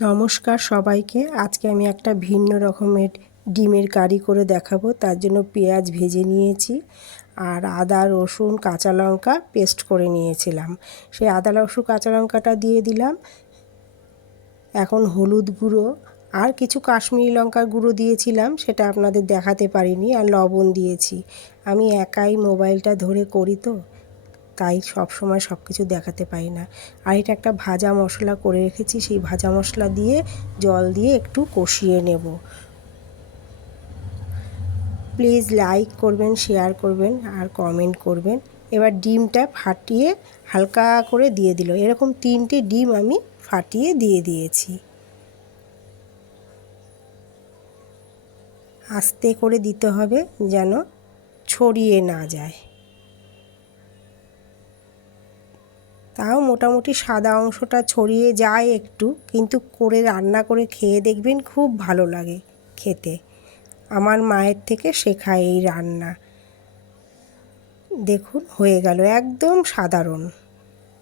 নমস্কার সবাইকে। আজকে আমি একটা ভিন্ন রকমের ডিমের কারি করে দেখাবো। তার জন্য পেঁয়াজ ভেজে নিয়েছি আর আদা রসুন কাঁচা লঙ্কা পেস্ট করে নিয়েছিলাম। সেই আদা রসুন কাঁচা লঙ্কাটা দিয়ে দিলাম। এখন হলুদ গুঁড়ো আর কিছু কাশ্মীরি লঙ্কার গুঁড়ো দিয়েছিলাম, সেটা আপনাদের দেখাতে পারিনি। আর লবণ দিয়েছি। আমি একাই মোবাইলটা ধরে করি তো, তাই সব সময় সব কিছু দেখাতে পারি না। আর এটা একটা ভাজা মশলা করে রেখেছি, সেই ভাজা মশলা দিয়ে জল দিয়ে একটু কষিয়ে নেব। প্লিজ লাইক করবেন, শেয়ার করবেন আর কমেন্ট করবেন। এবার ডিমটা ফাটিয়ে হালকা করে দিয়ে দিল। এরকম 3টে ডিম আমি ফাটিয়ে দিয়ে দিয়েছি। আস্তে করে দিতে হবে যেন ছড়িয়ে না যায়। তাও মোটামুটি সাদা অংশটা ছড়িয়ে যায় একটু, কিন্তু করে রান্না করে খেয়ে দেখবেন খুব ভালো লাগে খেতে। আমার মায়ের থেকে শেখা এই রান্না। দেখুন হয়ে গেল, একদম সাধারণ।